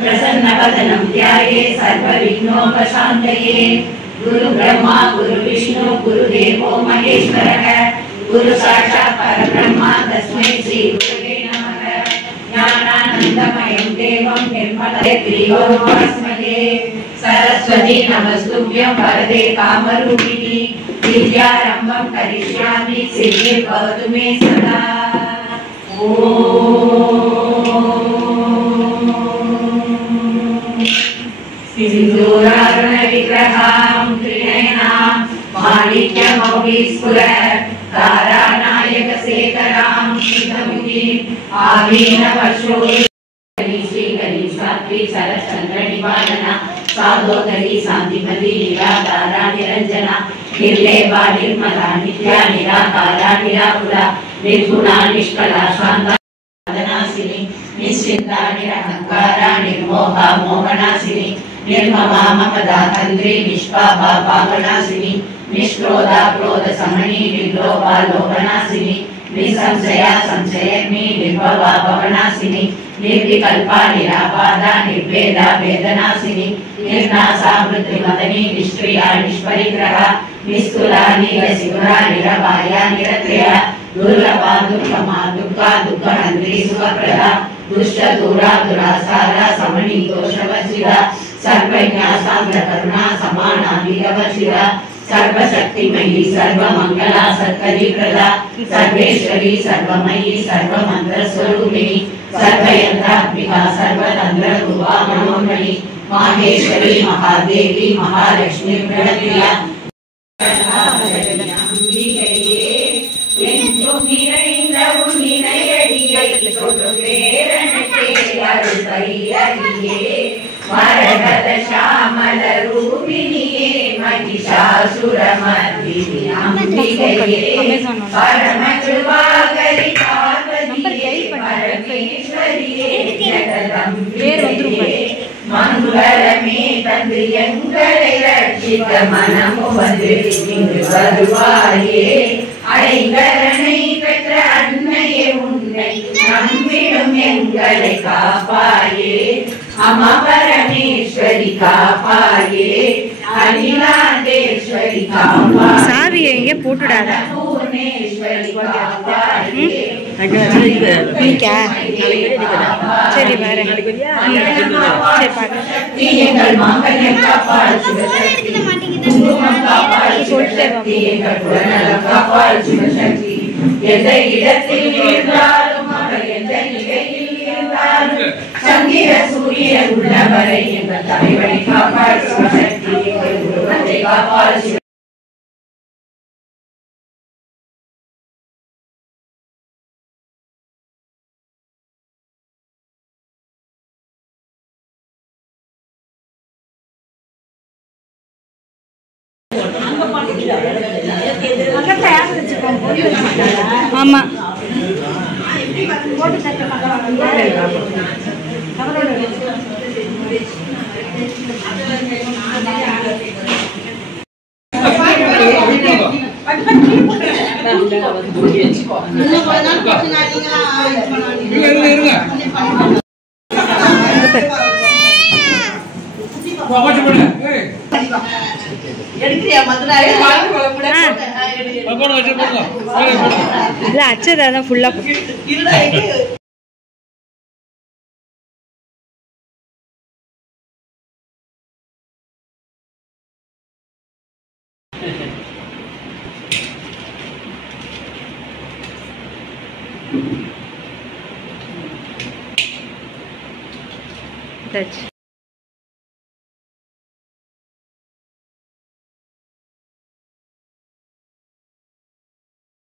प्रसन्नवदनं ध्याये सर्वविघ्नोपशान्तये। गुरु ब्रह्मा गुरु विष्णु गुरुदेवो महेश्वरः। गुरु साक्षात् परब्रह्म तस्मै श्री गुरवे नमः। ज्ञानानन्दमयं देवं निर्मलस्महे। सरस्वती नमस्तुभ्यं वरदे कामरूपिणी। विद्यारम्भं करिष्यामि सिद्धिर्भवतु मे सदा। सिन्दूरारुण विग्रहां त्रिनयनां माणिक्यमौलिस्फुर तारानायक शेखरां श्रीमुखीं आवीनवर्षोहि श्रीकरी सात्विक सरचंद्र निवारणा साधोदरी शांतिमती निराकारा निरंजना निर्लेपा निर्मला नित्या निराकारा निराकुला निर्गुणा निष्कला शांता नासिनी निश्चिंता निरहंकारा निर्मोहा मोहनासिनी निर्ममा ममदा तंत्री निष्पापा पापनासिनी निष्क्रोधा क्रोध समनी निर्लोभा लोभनासिनी निसंशया संशयग्नि निर्भवा भवनासिनी निर्विकल्पा निरापादा निर्भेदा वेदनासिनी निर्नासा मृत्युमदनी निष्क्रिया निष्परिग्रहा निस्तुला नीलशिखरा निरपाया निरत्रया दुर्लभा दुर्गमा दुःखा दुःखहन्त्री सुखप्रदा दुष्ट दूरा दुरासारा समनी दोषवर्जिता सर्वज्ञा साम्रकरुणा समाना वीरवर्जिता सर्वशक्तिमयी सर्वमंगला सत्करीप्रदा सर्वेश्वरी सर्वमयी सर्वमंत्रस्वरूपिणी सर्वयंत्रात्मिका सर्वतंत्र रूपा मनोन्मयी माहेश्वरी महादेवी महालक्ष्मी प्रणप्रिया श्यामल रूपिणिये महिषासुरमर्दिनी अम्बिके परम कृपाकरी पार्वतीये परमेश्वरिये जगदम्बिके मंगलमे तंद्रि एंगले रक्षित मनमुवंदे इंद्र வருவாயே ஐங்கரனை பெற்ற அன்னையே உன்னை நம்பிடும் எங்களை காப்பாயே अमा परमेश्वरी कापाये अनिलादेश्वरी कापाये सावी எங்க போட்டுடாத पूर्णेश्वरी कापाये நீக்கா சரி வரேன் சரி பாரு எங்கள் மகனை காப்பாடு சிவசக்தி குங்குமம் காப்பாடு சிவசக்தி எங்கள் குலநலம் காப்பாடு சிவசக்தி எந்த இடத்தில் இருந்தாலும் அவர் எந்த நிலையில் இருந்தாலும் சந்திர சூரிய உள்ளவரை எங்கள் தலைவனை காப்பாடு சிவசக்தி எங்கள் குடும்பத்தை காப்பாடு சிவ ஆமா அச்சதான் ஃபுல்லா touch